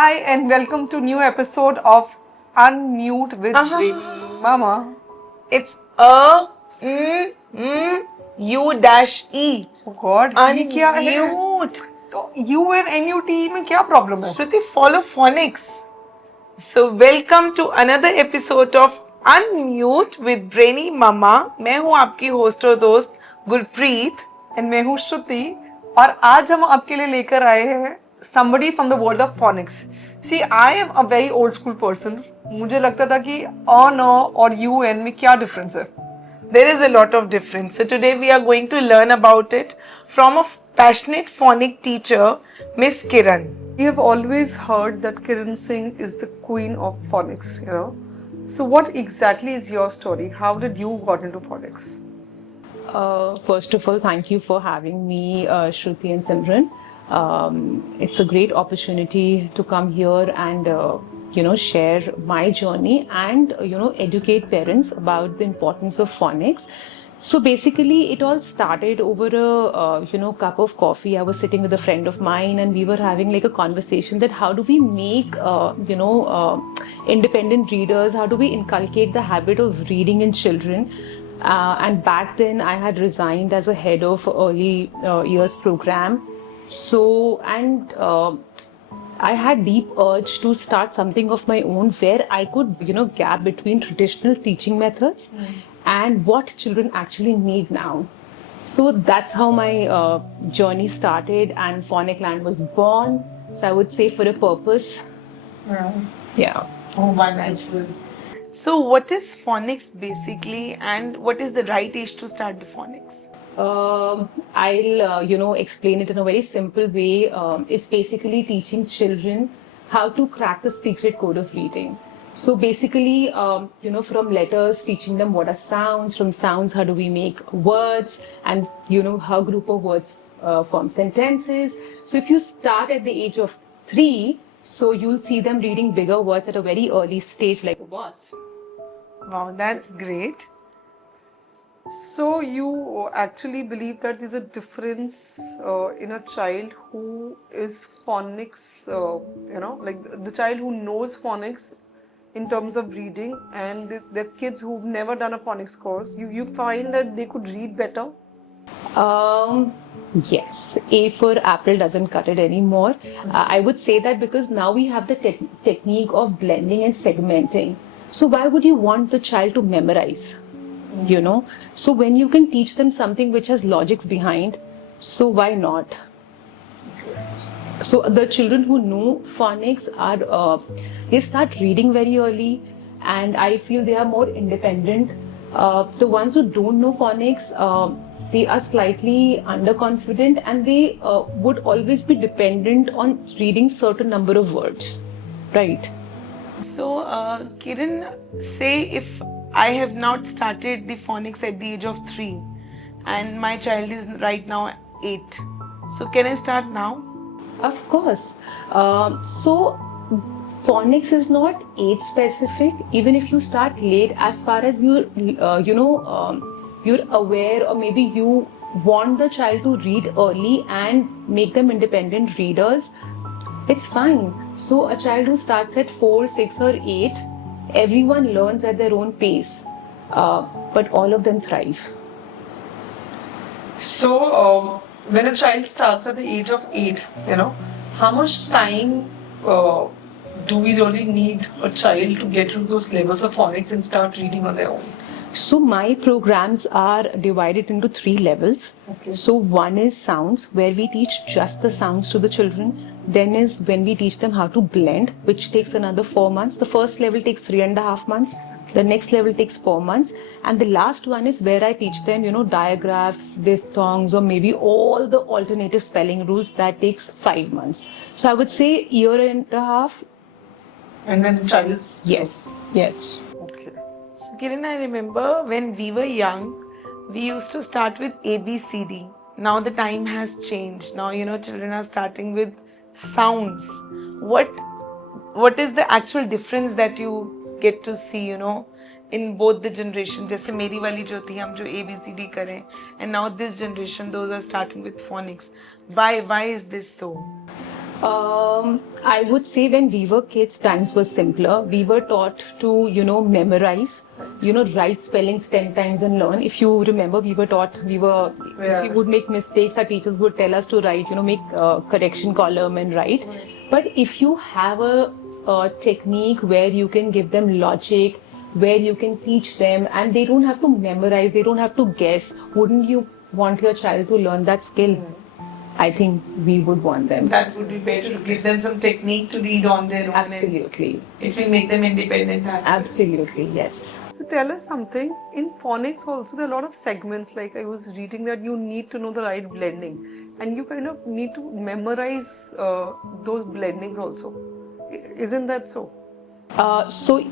Hi and welcome to new episode of Unmute with Brainy Mama. It's U-E. Oh God, ये क्या है? Unmute. तो U and MUT में क्या problem है? Shruti, follow phonics. So welcome to another episode of Unmute with Brainy Mama. मैं हूँ आपकी होस्ट और दोस्त गुरप्रीत. And मैं हूँ श्रुति और आज हम आपके लिए लेकर आए हैं somebody from the world of phonics. See, I am a very old school person. मुझे लगता था कि on और UN में क्या difference है? There is a lot of difference. So today we are going to learn about it from a passionate phonic teacher, Miss Kiran. We have always heard that Kiran Singh is the queen of phonics, you know. So what exactly is your story? How did you got into phonics? First of all, thank you for having me, Shruti and Simran. It's a great opportunity to come here and share my journey and educate parents about the importance of phonics. So basically, it all started over a cup of coffee. I was sitting with a friend of mine, and we were having like a conversation that how do we make independent readers? How do we inculcate the habit of reading in children? And back then, I had resigned as a head of early years program. So I had deep urge to start something of my own where I could, gap between traditional teaching methods and what children actually need now. So that's how my journey started, and Phonics Lab was born. So I would say for a purpose. Yeah. Oh, wonderful. So what is phonics basically, and what is the right age to start the phonics? I'll explain it in a very simple way. It's basically teaching children how to crack the secret code of reading. So basically, from letters, teaching them what are sounds. From sounds, how do we make words, and how group of words form sentences. So if you start at the age of 3, so you'll see them reading bigger words at a very early stage, like a boss. Wow, that's great. So you actually believe that there's a difference in a child who is phonics, like the child who knows phonics in terms of reading, and the kids who've never done a phonics course, you find that they could read better? Yes, A for apple doesn't cut it anymore. I would say that because now we have the technique of blending and segmenting. So why would you want the child to memorize? So when you can teach them something which has logics behind, so why not? So the children who know phonics are they start reading very early, and I feel they are more independent. The ones who don't know phonics, they are slightly underconfident, and they would always be dependent on reading certain number of words, right? So, Kiran, say if I have not started the phonics at the age of 3 and my child is right now 8. So, can I start now? Of course. So, phonics is not age specific. Even if you start late, as far as you're aware, or maybe you want the child to read early and make them independent readers, it's fine. So a child who starts at 4, 6 or 8, everyone learns at their own pace, but all of them thrive. So when a child starts at the age of 8, how much time do we really need a child to get to those levels of phonics and start reading on their own? So my programs are divided into 3 levels. Okay. So one is sounds, where we teach just the sounds to the children. Then is when we teach them how to blend, which takes another 4 months. The first level takes 3.5 months. The next level takes 4 months. And the last one is where I teach them, digraph, diphthongs, or maybe all the alternative spelling rules. That takes 5 months. So I would say 1.5 years. And then the child is... Yes. Okay. So, Kiran, I remember when we were young, we used to start with ABCD. Now the time has changed. Now, children are starting with sounds. What is the actual difference that you get to see, in both the generations? जैसे मेरी वाली जो थी, हम जो ABCD करें, and now this generation, those are starting with phonics. Why is this so? I would say when we were kids, times were simpler. We were taught to, memorize, write spellings 10 times and learn. If you remember, if we would make mistakes, our teachers would tell us to write, make a correction column and write. But if you have a technique where you can give them logic, where you can teach them, and they don't have to memorize, they don't have to guess, wouldn't you want your child to learn that skill? I think we would want them. That would be better to give them some technique to read on their own. Absolutely. It will make them independent as well. Absolutely, yes. So tell us something. In phonics also there are a lot of segments, like I was reading that you need to know the right blending and you kind of need to memorize those blendings also. Isn't that so? So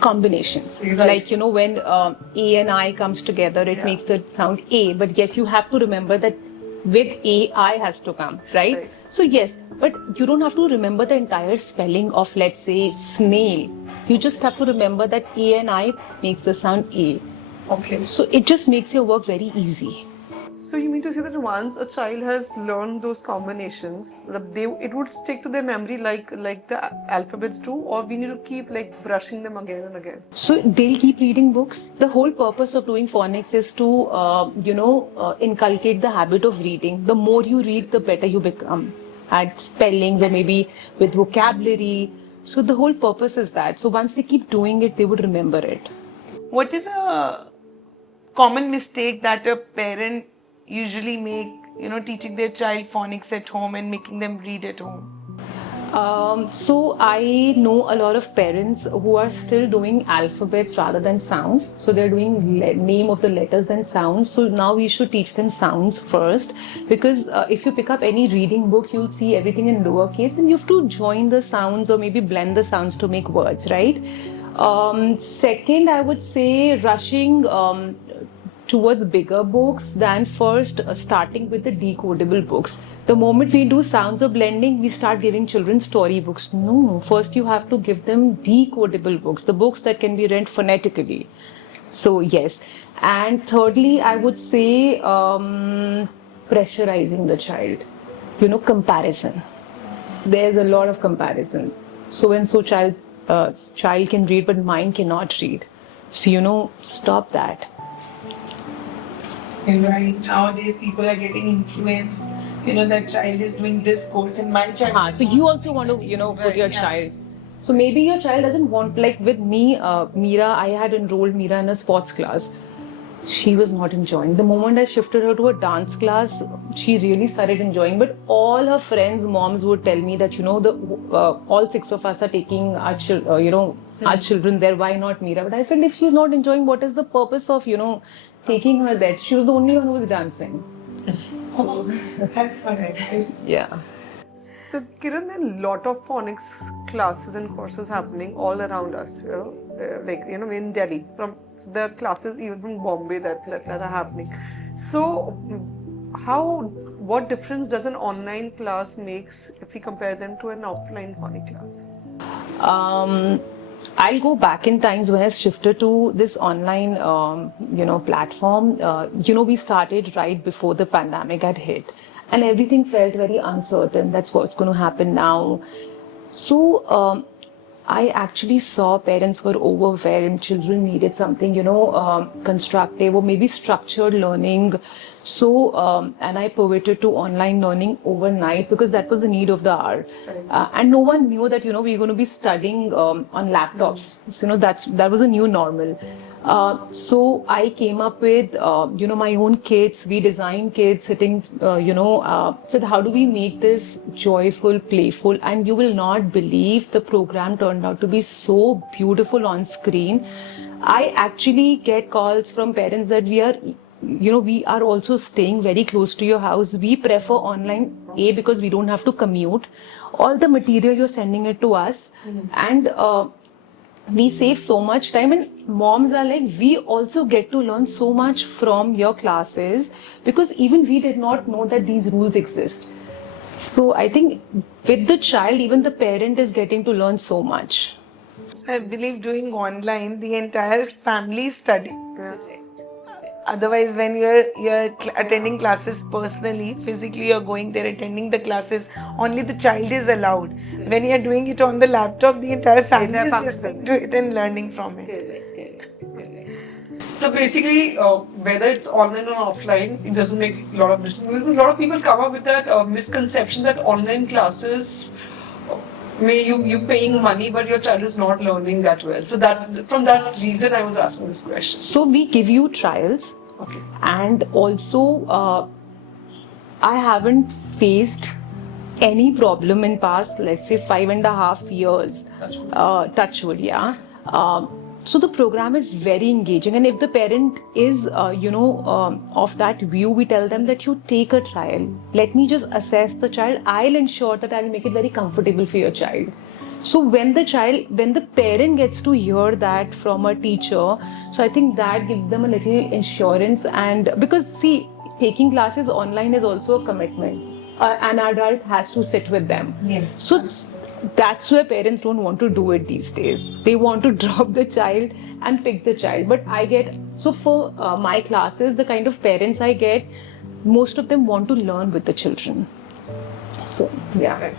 combinations, Right. like when A and I comes together, it makes the sound A. But yes, you have to remember that with A, I has to come, right? So yes, but you don't have to remember the entire spelling of, let's say, snail. You just have to remember that A and I makes the sound A. Okay. So it just makes your work very easy. So you mean to say that once a child has learned those combinations, it would stick to their memory like the alphabets do, or we need to keep like brushing them again and again? So they'll keep reading books. The whole purpose of doing phonics is to, inculcate the habit of reading. The more you read, the better you become at spellings or maybe with vocabulary. So the whole purpose is that. So once they keep doing it, they would remember it. What is a common mistake that a parent usually make, teaching their child phonics at home and making them read at home? So I know a lot of parents who are still doing alphabets rather than sounds. So they're doing name of the letters than sounds. So now we should teach them sounds first, because if you pick up any reading book, you'll see everything in lowercase and you have to join the sounds or maybe blend the sounds to make words, right? Second, I would say rushing towards bigger books than first starting with the decodable books. The moment we do sounds or blending, we start giving children story books. No, first you have to give them decodable books, the books that can be read phonetically. So yes. And thirdly, I would say pressurizing the child. Comparison. There's a lot of comparison. So and so child can read, but mine cannot read. So stop that. Right. Nowadays, people are getting influenced. That child is doing this course and my child. So you also want to, put your child. So maybe your child doesn't want, like with me, Meera, I had enrolled Meera in a sports class. She was not enjoying. The moment I shifted her to a dance class, she really started enjoying. But all her friends' moms would tell me that, all 6 of us are taking our our children there. Why not Meera? But I felt if she's not enjoying, what is the purpose of, taking her there? She was the only one who was dancing. So that's alright. Yeah. So Kiran, there are a lot of phonics classes and courses happening all around us. In Delhi, there are classes even from Bombay that are happening. So, what difference does an online class makes if we compare them to an offline phonics class? I'll go back in times when I shifted to this online, platform. We started right before the pandemic had hit, and everything felt very uncertain. That's what's going to happen now. So I actually saw parents were overwhelmed. Children needed something, constructive or maybe structured learning. So, and I pivoted to online learning overnight because that was the need of the hour. And no one knew that, we were going to be studying on laptops. So, that was a new normal. So I came up with, my own kits. We designed kits sitting, said, how do we make this joyful, playful? And you will not believe the program turned out to be so beautiful on screen. I actually get calls from parents that we are also staying very close to your house. We prefer online, because we don't have to commute. All the material you're sending it to us. And we save so much time, and moms are like, we also get to learn so much from your classes, because even we did not know that these rules exist. So I think with the child, even the parent is getting to learn so much. I believe doing online, the entire family study. Otherwise, when you're attending classes personally, physically you're going there attending the classes, only the child is allowed. When you're doing it on the laptop, the entire family is listening to it and learning from it. Correct. So basically, whether it's online or offline, it doesn't make a lot of difference because a lot of people come up with that misconception that online classes may you paying money, but your child is not learning that well. So that from that reason, I was asking this question. So we give you trials, Okay. and also I haven't faced any problem in past, let's say, 5.5 years. Touchwood, yeah. So the program is very engaging, and if the parent is, of that view, we tell them that you take a trial. Let me just assess the child. I'll ensure that I'll make it very comfortable for your child. So when the parent gets to hear that from a teacher, so I think that gives them a little insurance. And because see, taking classes online is also a commitment. An adult has to sit with them. Yes. So that's where parents don't want to do it these days. They want to drop the child and pick the child. But I get, so for my classes, the kind of parents I get, most of them want to learn with the children. So, yeah.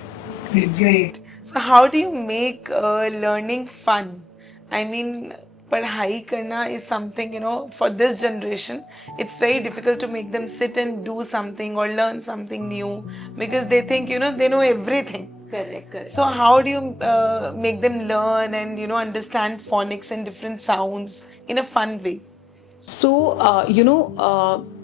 Great. So how do you make learning fun? I mean, padhai karna is something, for this generation, it's very difficult to make them sit and do something or learn something new because they think, they know everything. Correct. So how do you make them learn and, understand phonics and different sounds in a fun way? So,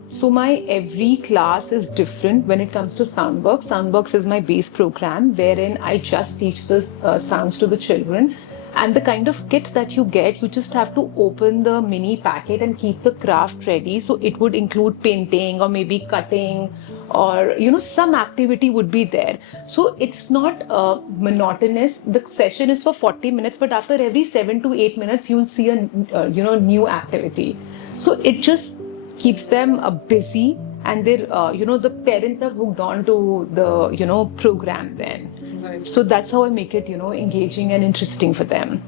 so my every class is different when it comes to Soundbox. Soundbox is my base program wherein I just teach the sounds to the children. And the kind of kit that you get, you just have to open the mini packet and keep the craft ready. So it would include painting or maybe cutting or, some activity would be there. So it's not monotonous. The session is for 40 minutes, but after every 7 to 8 minutes, you'll see a, new activity. So it just keeps them busy, and they're, the parents are hooked on to the, program then. Right. So that's how I make it, engaging and interesting for them.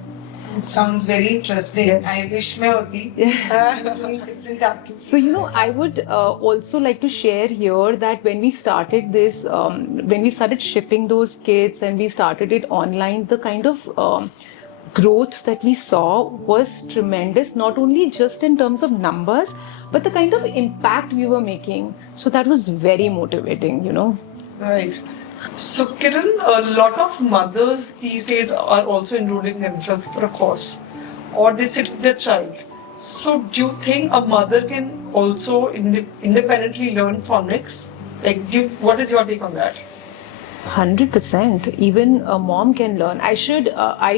Sounds very interesting. Yes. I wish me hoti. Different activities. So, I would also like to share here that when we started this, when we started shipping those kits and we started it online, the kind of growth that we saw was tremendous, not only just in terms of numbers, but the kind of impact we were making. So that was very motivating. Right. So, Kiran, a lot of mothers these days are also enrolling themselves for a course, or they sit with their child. So, do you think a mother can also independently learn phonics? Like, what is your take on that? 100%. Even a mom can learn. I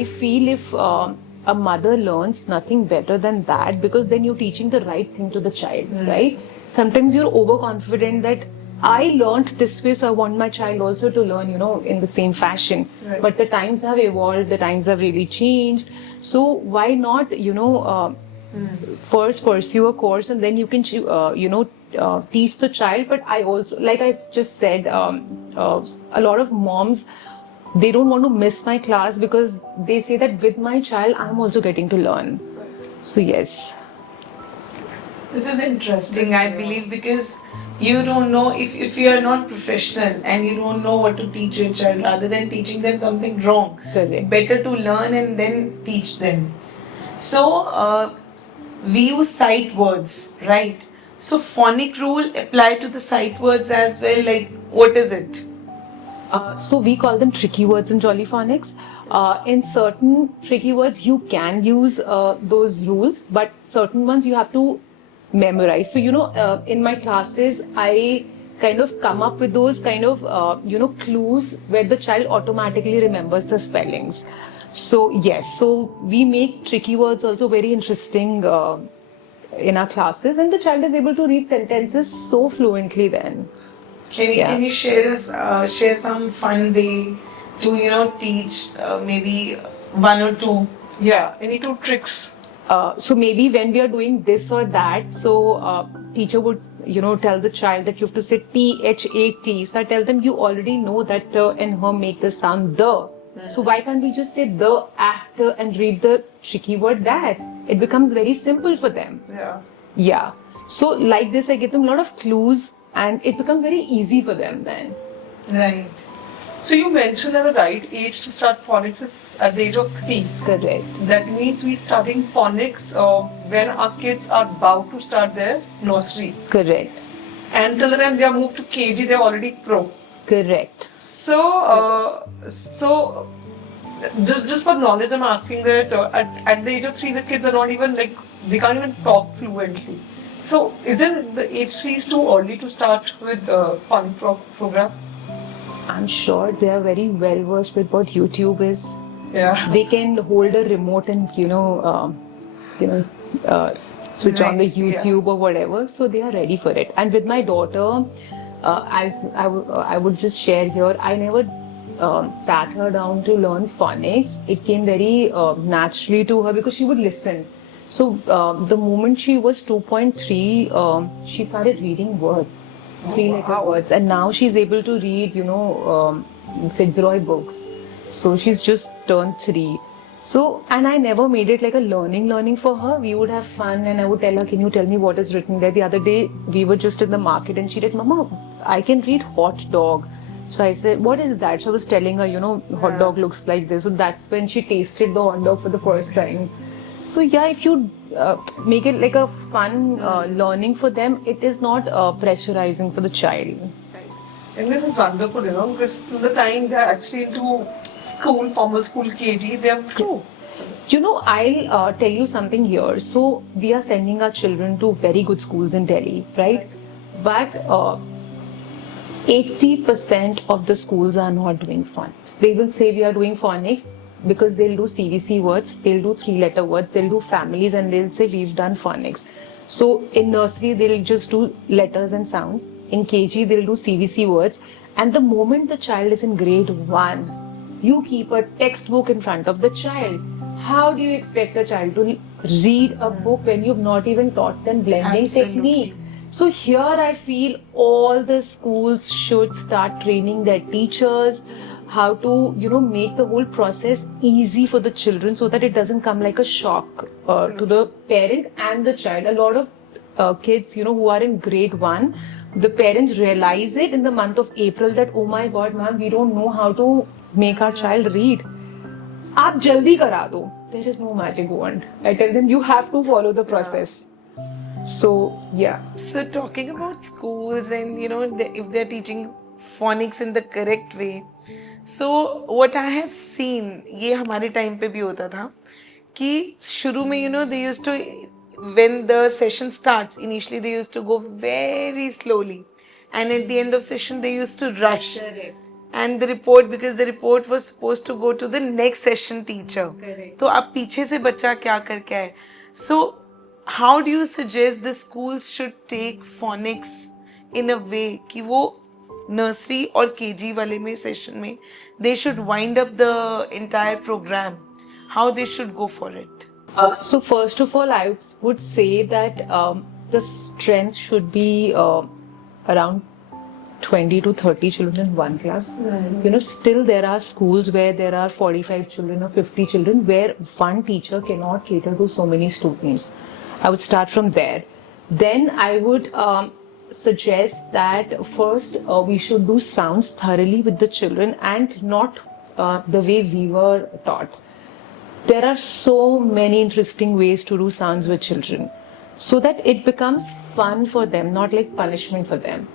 feel if a mother learns, nothing better than that, because then you're teaching the right thing to the child, right? Sometimes you're overconfident that I learned this way, so I want my child also to learn, in the same fashion. Right. But the times have evolved, the times have really changed. So why not, first pursue a course and then you can, teach the child. But I also, like I just said, a lot of moms, they don't want to miss my class because they say that with my child, I'm also getting to learn. So yes. This is interesting, I believe, because you don't know if you are not professional and you don't know what to teach your child, rather than teaching them something wrong. Correct. Better to learn and then teach them. So we use sight words, right? So phonic rule apply to the sight words as well. Like, what is it? So we call them tricky words in Jolly Phonics. In certain tricky words, you can use those rules, but certain ones you have to memorize. So, in my classes, I kind of come up with those kind of, clues where the child automatically remembers the spellings. So, yes, so we make tricky words also very interesting in our classes, and the child is able to read sentences so fluently then. Can you share some fun way to teach maybe one or two? Yeah, any two tricks? So maybe when we are doing this or that, so teacher would tell the child that you have to say THAT. So I tell them, you already know that the and her make the sound the. So why can't we just say the actor and read the tricky word that? It becomes very simple for them. Yeah. Yeah. So like this, I give them a lot of clues, and it becomes very easy for them then. Right. So you mentioned that the right age to start phonics is at the age of 3. Correct. That means we starting phonics when our kids are about to start their nursery. Correct. And till the time they are moved to KG, they're already pro. Correct. So just for knowledge, I'm asking that at the age of 3, the kids are not even like, they can't even talk fluently. So isn't the age 3 is too early to start with phonic program? I'm sure they are very well versed with what YouTube is. Yeah. They can hold a remote and switch on the Right, yeah. YouTube or whatever. So they are ready for it. And with my daughter, as I would just share here, I never sat her down to learn phonics. It came very naturally to her because she would listen. So the moment she was 2.3, she started reading words, three-letter words, and now she's able to read, Fitzroy books. So she's just turned 3. So, and I never made it like a learning for her. We would have fun, and I would tell her, "Can you tell me what is written there?" The other day, we were just in the market, and she said, "Mama, I can read hot dog." So I said, "What is that?" So I was telling her, hot dog looks like this. So that's when she tasted the hot dog for the first time. So yeah, if you make it like a fun learning for them, it is not pressurizing for the child. And this is wonderful, because till the time they're actually into school, formal school, KG, they're pro. I'll tell you something here. So we are sending our children to very good schools in Delhi, right? But 80% of the schools are not doing phonics. They will say we are doing phonics because they'll do CVC words, they'll do 3-letter words, they'll do families, and they'll say we've done phonics. So in nursery, they'll just do letters and sounds. In KG, they'll do CVC words. And the moment the child is in grade 1, you keep a textbook in front of the child. How do you expect a child to read a book when you've not even taught them blending Absolutely. technique? So here I feel all the schools should start training their teachers how to, make the whole process easy for the children so that it doesn't come like a shock to the parent and the child. A lot of kids, who are in grade 1, the parents realize it in the month of April that, oh my God, ma'am, we don't know how to make our child read. Aap jaldi kara do. There is no magic wand. I tell them you have to follow the process. So, yeah. So talking about schools and if they're teaching phonics in the correct way, so what I have seen, ये हमारे time पे भी होता था कि शुरू में they used to, when the session starts, initially they used to go very slowly, and at the end of session they used to rush. Correct. And the report, because the report was supposed to go to the next session teacher. Correct. तो अब पीछे से बच्चा क्या करके आए? So how do you suggest the schools should take phonics in a way कि वो nursery और KG वाले में session में they should wind up the entire program? How they should go for it? So first of all, I would say that the strength should be around 20 to 30 children in one class. Still there are schools where there are 45 children or 50 children where one teacher cannot cater to so many students. I would start from there. Then I would suggest that first we should do sounds thoroughly with the children and not the way we were taught. There are so many interesting ways to do sounds with children so that it becomes fun for them, not like punishment for them.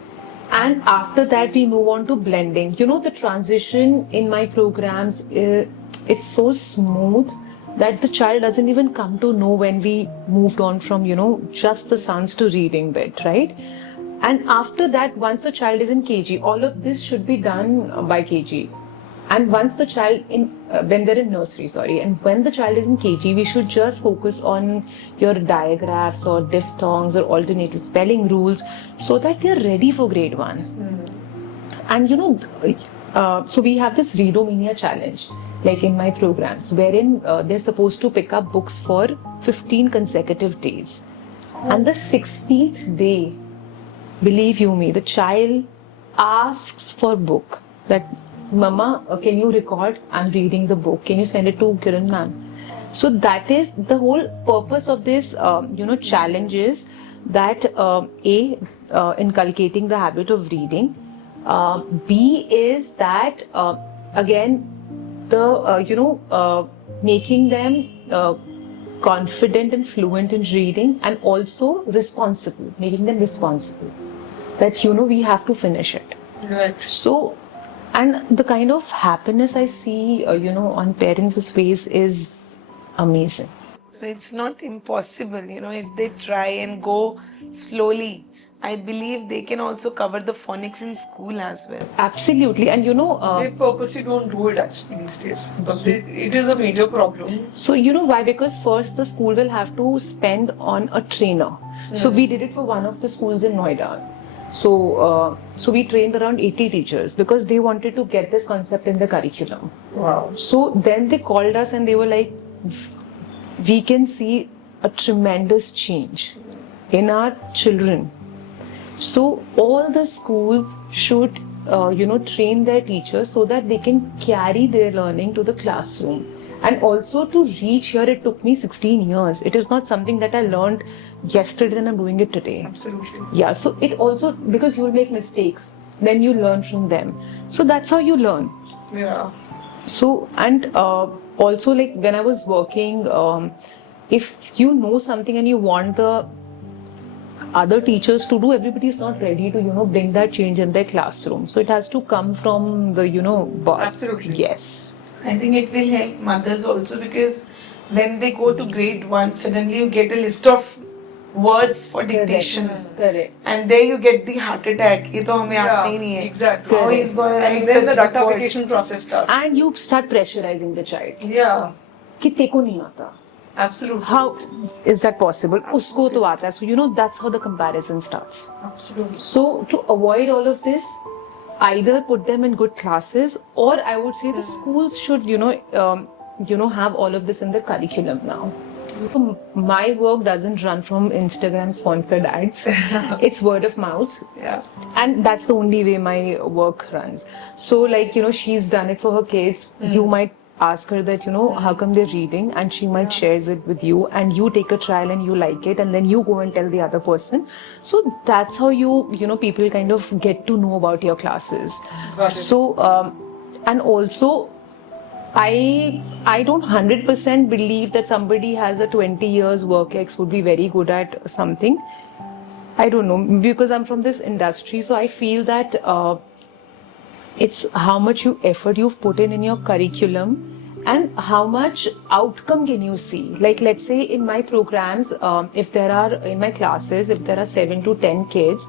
And after that, we move on to blending. The transition in my programs, it's so smooth that the child doesn't even come to know when we moved on from, just the sounds to reading bit, right? And after that, once the child is in KG, all of this should be done by KG. And once the child when they're in nursery, and when the child is in KG, we should just focus on your digraphs or diphthongs or alternative spelling rules so that they're ready for grade 1. And so we have this Readomania challenge, like in my programs, wherein they're supposed to pick up books for 15 consecutive days. And the 16th day, believe you me, the child asks for book that, Mama, can you record? I'm reading the book. Can you send it to Kiran ma'am? So that is the whole purpose of this, challenge is that inculcating the habit of reading. B is that again the making them confident and fluent in reading, and also responsible, making them responsible. That we have to finish it. Right. So, and the kind of happiness I see, on parents' face is amazing. So it's not impossible, if they try and go slowly. I believe they can also cover the phonics in school as well. Absolutely, and They purposely don't do it actually these days. But it is a major problem. so why? Because first the school will have to spend on a trainer. So we did it for one of the schools in Noida. So we trained around 80 teachers because they wanted to get this concept in the curriculum. Wow. So then they called us and they were like, we can see a tremendous change in our children. So all the schools should, train their teachers so that they can carry their learning to the classroom. And also to reach here, it took me 16 years. It is not something that I learned yesterday and I'm doing it today. Absolutely. Yeah, so it also, because you will make mistakes, then you learn from them. So that's how you learn. Yeah. So, and also like when I was working, if you know something and you want the other teachers to do, everybody is not ready to, bring that change in their classroom. So it has to come from the, boss. Absolutely. Yes. I think it will help mothers also, because when they go to grade 1, suddenly you get a list of words for dictations. Correct. And there you get the heart attack. ये तो हमें आता ही नहीं है. Exactly. How he's gonna write And then the such a report. datafication process starts. And you start pressurizing the child. Yeah. कि तेको नहीं आता. Absolutely. How is that possible? Usko to aata hai. So, that's how the comparison starts. Absolutely. So, to avoid all of this, either put them in good classes, or I would say the schools should, have all of this in the curriculum now. So my work doesn't run from Instagram sponsored ads. It's word of mouth. Yeah. And that's the only way my work runs. So like, she's done it for her kids. You might ask her that, how come they're reading, and she might shares it with you, and you take a trial and you like it, and then you go and tell the other person. So that's how people kind of get to know about your classes. Got it. So, and also, I don't 100% believe that somebody has a 20 years work ex would be very good at something. I don't know, because I'm from this industry, so I feel that it's how much effort you've put in your curriculum, and how much outcome can you see. Like, let's say in my programs, if there are, in my classes, if there are 7 to 10 kids,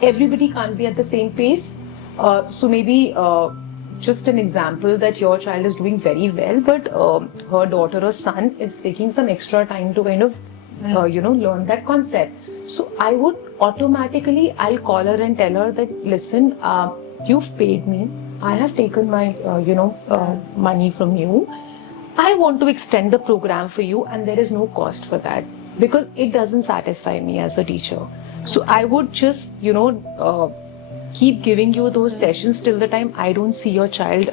everybody can't be at the same pace. So maybe just an example that your child is doing very well, but her daughter or son is taking some extra time to kind of, learn that concept. So I would automatically, I'll call her and tell her that, listen, you've paid me. I have taken my, money from you. I want to extend the program for you, and there is no cost for that, because it doesn't satisfy me as a teacher. So I would just, keep giving you those sessions till the time I don't see your child,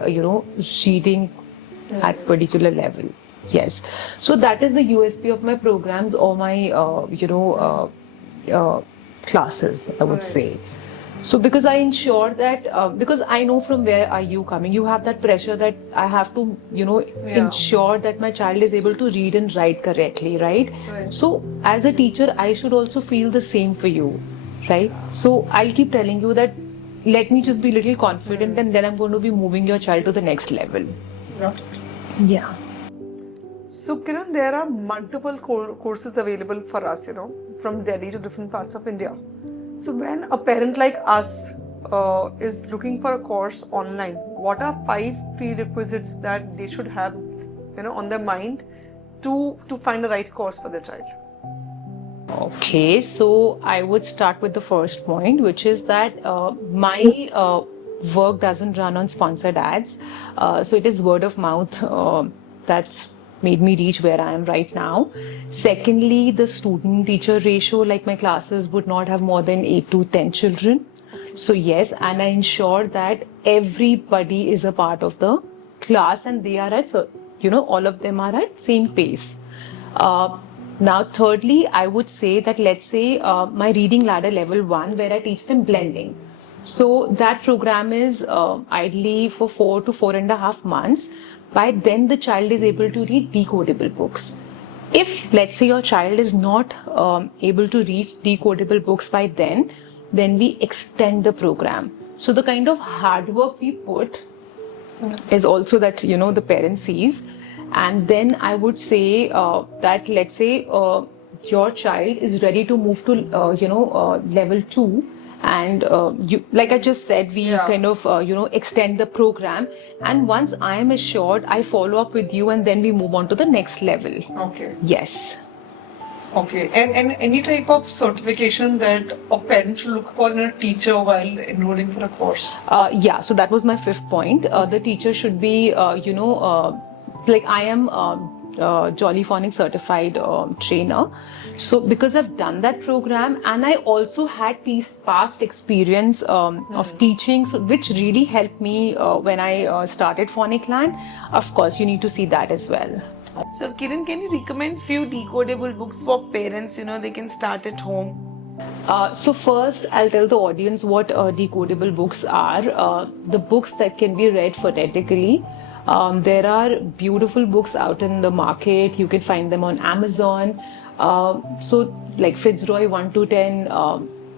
reading at particular level. Yes. So that is the USP of my programs or my, classes, I would say. So because I ensure that, because I know from where are you coming, you have that pressure that I have to, ensure that my child is able to read and write correctly, right? So as a teacher, I should also feel the same for you, right? So I'll keep telling you that, let me just be a little confident, and then I'm going to be moving your child to the next level. Yeah. So Kiran, there are multiple courses available for us, from Delhi to different parts of India. So when a parent like us is looking for a course online, what are 5 prerequisites that they should have, on their mind to find the right course for their child? Okay, so I would start with the first point, which is that my work doesn't run on sponsored ads. So it is word of mouth that's made me reach where I am right now. Secondly, the student-teacher ratio, like my classes would not have more than 8 to 10 children. So yes, and I ensure that everybody is a part of the class, and they are at, all of them are at same pace. Now, thirdly, I would say that let's say my reading ladder level 1, where I teach them blending. So that program is ideally for 4 to 4.5 months. By then, the child is able to read decodable books. If, let's say, your child is not able to reach decodable books by then we extend the program. So the kind of hard work we put is also that the parent sees. And then I would say that let's say your child is ready to move to level 2, and you, like I just said, we kind of extend the program, and once I am assured, I follow up with you, and then we move on to the next level. Okay. Yes. Okay, and any type of certification that a parent should look for in a teacher while enrolling for a course? Yeah, so that was my fifth point. The teacher should be, like I am Jolly Phonics Certified trainer. So because I've done that program, and I also had past experience of teaching, so which really helped me when I started Phonics Lab. Of course, you need to see that as well. So Kiran, can you recommend few decodable books for parents? They can start at home. So first, I'll tell the audience what decodable books are. The books that can be read phonetically. There are beautiful books out in the market. You can find them on Amazon. So like Fitzroy 1 to 10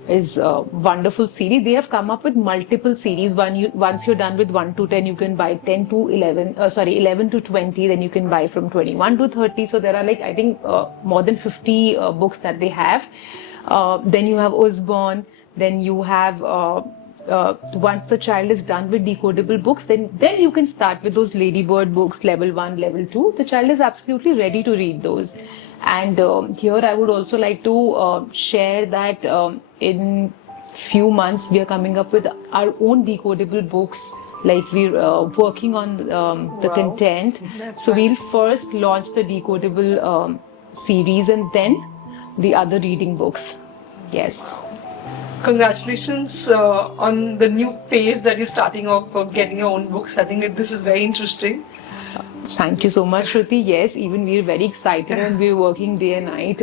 is a wonderful series. They have come up with multiple series. Once you're done with 1 to 10, you can buy 10 to 11, 11 to 20, then you can buy from 21 to 30. So there are I think more than 50 books that they have. Then you have Usborne, then you have once the child is done with decodable books, then you can start with those Ladybird books, level 1, level 2. The child is absolutely ready to read those. And here I would also like to share that in few months we are coming up with our own decodable books. Like we're working on the content. So we'll first launch the decodable series and then the other reading books. Yes. Congratulations on the new phase that you're starting off for getting your own books. I think this is very interesting. Thank you so much, Shruti. Yes, even we're very excited and we're working day and night.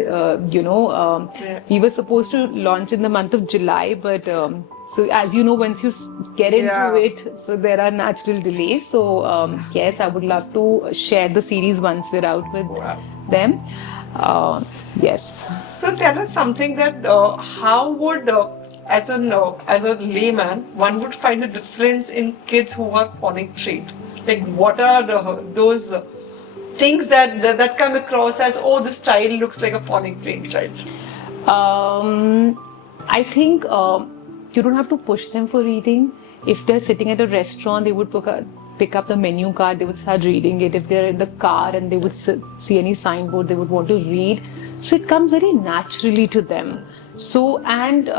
We were supposed to launch in the month of July, but so as you know, once you get into it, so there are natural delays. So yes, I would love to share the series once we're out with them. Yes. So tell us something that how would as a layman one would find a difference in kids who are phonic trained. Like what are those things that come across as, oh, this child looks like a phonic trained child? I think you don't have to push them for reading. If they're sitting at a restaurant, they would pick up the menu card, they would start reading it. If they're in the car and they would see any signboard, they would want to read. So it comes very naturally to them. So, and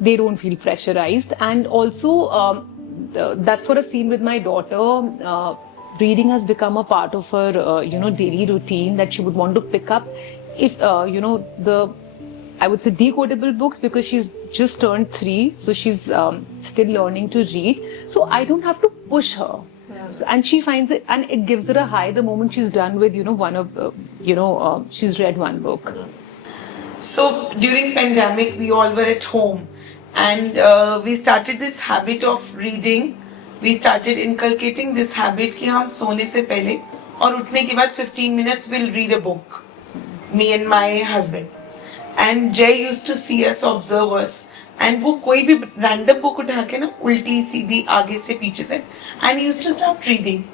they don't feel pressurized. And also, that's what I've seen with my daughter. Reading has become a part of her, daily routine that she would want to pick up. If, I would say decodable books, because she's just turned 3, so she's still learning to read. So I don't have to push her. So, and she finds it, and it gives her a high the moment she's done with, one of, she's read one book. So during pandemic, we all were at home, and we started this habit of reading. We started inculcating this habit कि हम सोने से पहले और उठने के बाद 15 minutes we'll read a book. Me and my husband. And Jay used to see us, observe us. And वो कोई भी random book उठा के ना उल्टी सीधी आगे से पीछे से, and he used to start reading.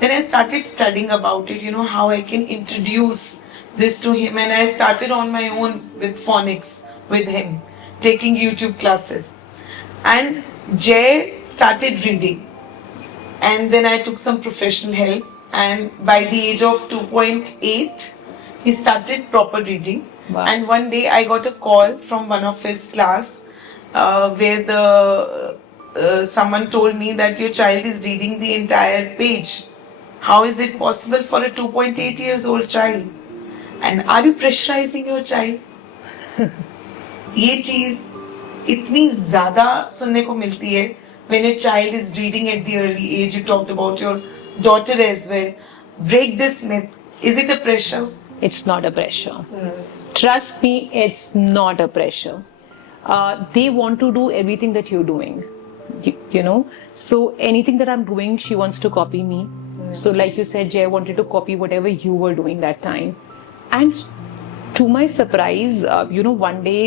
Then I started studying about it, how I can introduce this to him, and I started on my own with phonics with him, taking YouTube classes. And Jay started reading, and then I took some professional help, and by the age of 2.8 he started proper reading. Wow. And one day I got a call from one of his class where someone told me that your child is reading the entire page. How is it possible for a 2.8 years old child? And are you pressurizing your child? ये चीज इतनी ज़्यादा सुनने को मिलती है when a child is reading at the early age. You talked about your daughter as well. Break this myth. Is it a pressure? it's not a pressure. Trust me, it's not a pressure. They want to do everything that you're doing, you know. So anything that I'm doing, she wants to copy me. So like you said, Jay wanted to copy whatever you were doing that time. And to my surprise, one day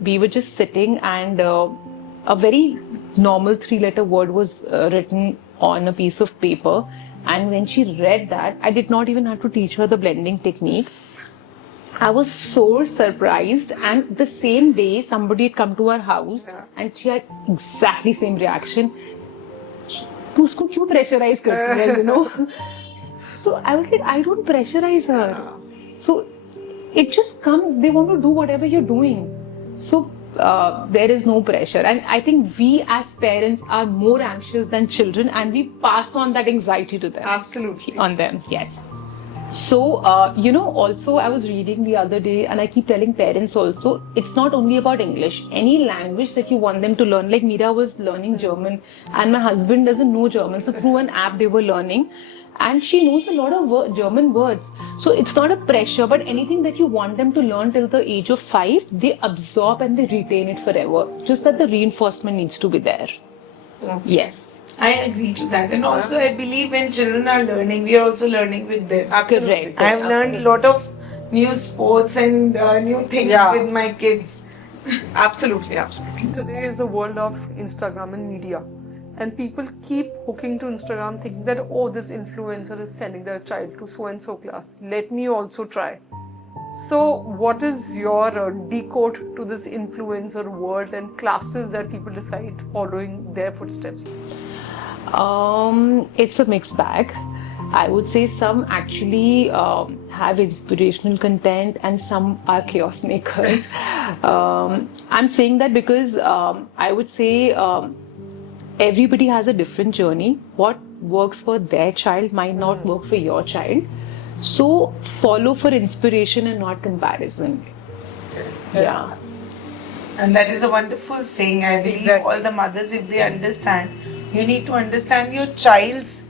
we were just sitting and a very normal three-letter word was written on a piece of paper. And when she read that, I did not even have to teach her the blending technique. I was so surprised, and the same day somebody had come to our house and she had exactly same reaction. तू उसको क्यों pressurise करती है, you know? So I was like, I don't pressurize her. So it just comes. They want to do whatever you're doing. So there is no pressure, and I think we as parents are more anxious than children, and we pass on that anxiety to them. Absolutely. On them, yes. So, also I was reading the other day, and I keep telling parents also, it's not only about English. Any language that you want them to learn, like Mira was learning German, and my husband doesn't know German, so through an app they were learning, and she knows a lot of German words. So it's not a pressure, but anything that you want them to learn till the age of 5, they absorb and they retain it forever. Just that the reinforcement needs to be there. Yes. I agree to that. And also, I believe when children are learning, we are also learning with them. Correct. I have learned a lot of new sports and new things with my kids. Absolutely. Today is a world of Instagram and media. And people keep hooking to Instagram thinking that, oh, this influencer is sending their child to so-and-so class. Let me also try. So what is your decode to this influencer world and classes that people decide following their footsteps? It's a mixed bag. I would say some actually have inspirational content and some are chaos makers. I'm saying that because I would say everybody has a different journey. What works for their child might not work for your child. So follow for inspiration and not comparison. Yeah. And that is a wonderful saying. I believe all the mothers, if they understand, you need to understand your child's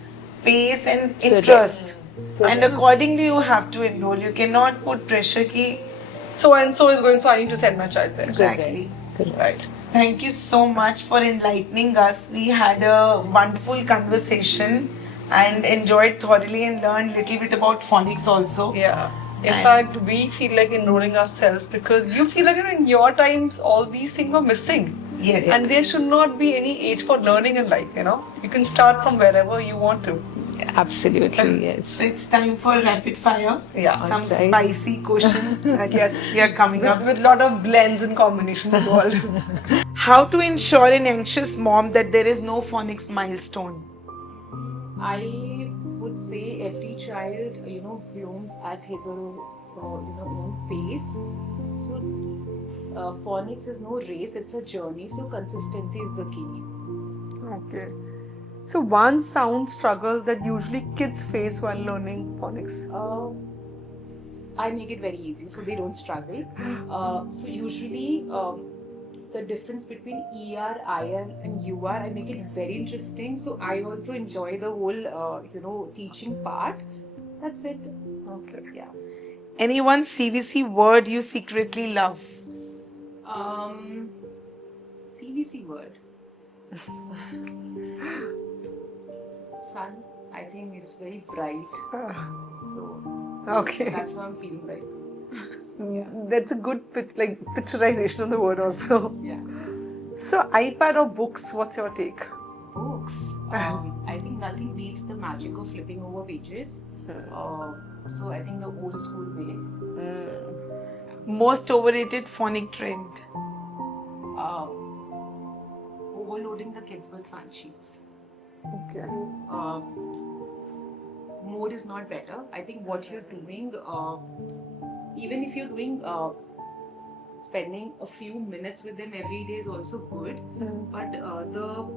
pace and interest. And accordingly, you have to enroll. You cannot put pressure ki So and so is going, so I need to send my child there. exactly. Right. Thank you so much for enlightening us. We had a wonderful conversation and enjoyed thoroughly and learned a little bit about phonics also. Yeah. In fact, we feel like enrolling ourselves because you feel like in your times all these things are missing. Yes. And there should not be any age for learning in life, You can start from wherever you want to. Absolutely, yes. So it's time for rapid fire. Yeah. Some Okay. spicy questions that we are coming up. With a lot of blends and combinations involved. How to ensure an anxious mom that there is no phonics milestone? I would say every child, blooms at his or own pace. So phonics is no race; it's a journey. So consistency is the key. Okay. So one sound struggle that usually kids face while learning phonics. I make it very easy, so they don't struggle. So usually. The difference between ER, IR and UR, I make it very interesting. So I also enjoy the whole, teaching part. That's it. Okay. Yeah. Any one CVC word you secretly love? CVC word. Sun. I think it's very bright. So Okay. that's what I'm feeling like. Yeah. That's a good picturization of the word also. Yeah. So iPad or books, what's your take? Books. I think nothing beats the magic of flipping over pages. So I think the old school way. Most overrated phonic trend? Overloading the kids with fun sheets. Okay. More is not better. I think what you're doing, even if you're doing spending a few minutes with them every day is also good, but the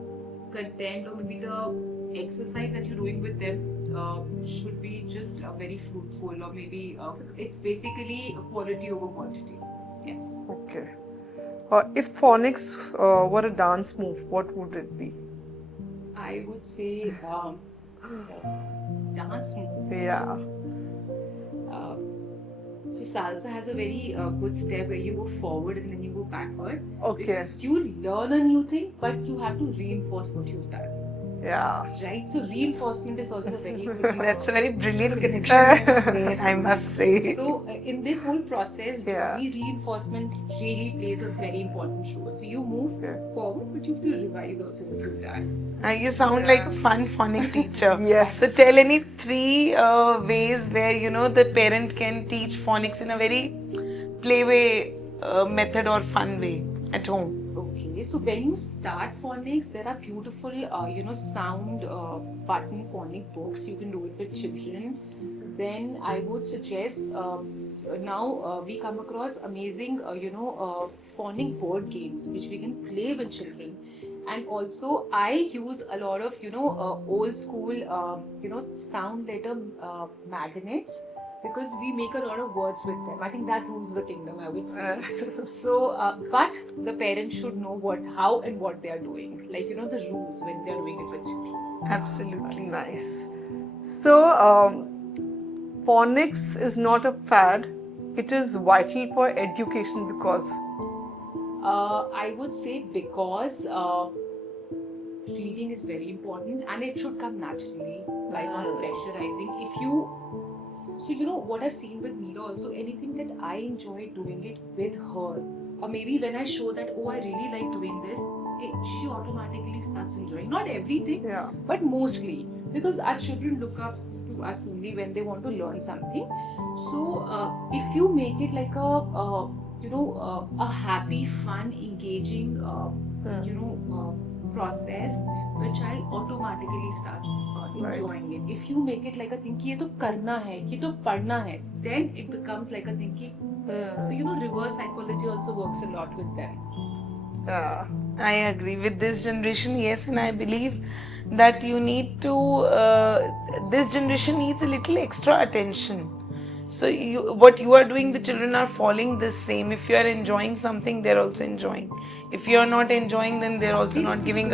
content or maybe the exercise that you're doing with them should be just very fruitful, or maybe it's basically quality over quantity. Yes. Okay. If phonics were a dance move, what would it be? I would say dance move. Yeah. So salsa has a very good step where you go forward and then you go backward. Okay. Because you learn a new thing, but you have to reinforce what you've done. Yeah. Right? So reinforcement is also a very good. That's a very brilliant connection you've made, I must say. So in this whole process, Yeah. Jolly, reinforcement really plays a very important role. So you move forward, but you have to revise also what you've done. You sound like a fun phonic teacher. Yes. So tell any three ways where the parent can teach phonics in a very playway method or fun way at home. Okay, so when you start phonics, there are beautiful, sound button phonic books. You can do it with children. Then I would suggest now we come across amazing, phonic board games which we can play with children. And also, I use a lot of, old school, sound letter magnets because we make a lot of words with them. I think that rules the kingdom, I would say. So, but the parents should know how and what they are doing. Like, the rules when they are doing it with children. Absolutely. Nice. So, phonics is not a fad. It is vital for education because I would say because reading is very important and it should come naturally by not pressurizing. So what I've seen with Meera also, anything that I enjoy doing it with her, or maybe when I show that, oh, I really like doing this, she automatically starts enjoying. Not everything, but mostly, because our children look up to us only when they want to learn something. So if you make it like a happy, fun, engaging, process, the child automatically starts enjoying it. If you make it like a thing कि ये तो करना है, ये तो पढ़ना है, then it becomes like a thing कि so reverse psychology also works a lot with them. I agree with this generation, yes, and I believe that you need to this generation needs a little extra attention. So what you are doing, the children are following the same. If you are enjoying something, they're also enjoying. If you are not enjoying, then they're also not giving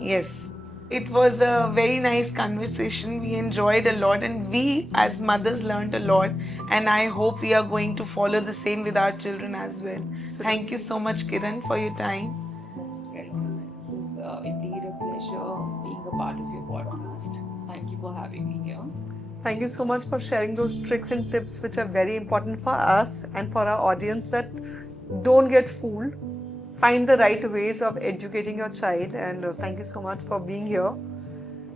yes. It was a very nice conversation. We enjoyed a lot, and we as mothers learned a lot, and I hope we are going to follow the same with our children as well. Thank you so much, Kiran, for your time. Most welcome. It was indeed a pleasure being a part of your podcast. Thank you for having me here. Thank you so much for sharing those tricks and tips which are very important for us and for our audience, that don't get fooled. Find the right ways of educating your child, and thank you so much for being here.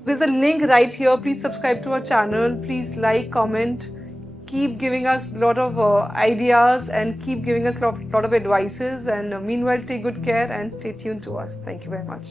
There's a link right here. Please subscribe to our channel. Please like, comment, keep giving us a lot of ideas and keep giving us a lot of advices, and meanwhile take good care and stay tuned to us. Thank you very much.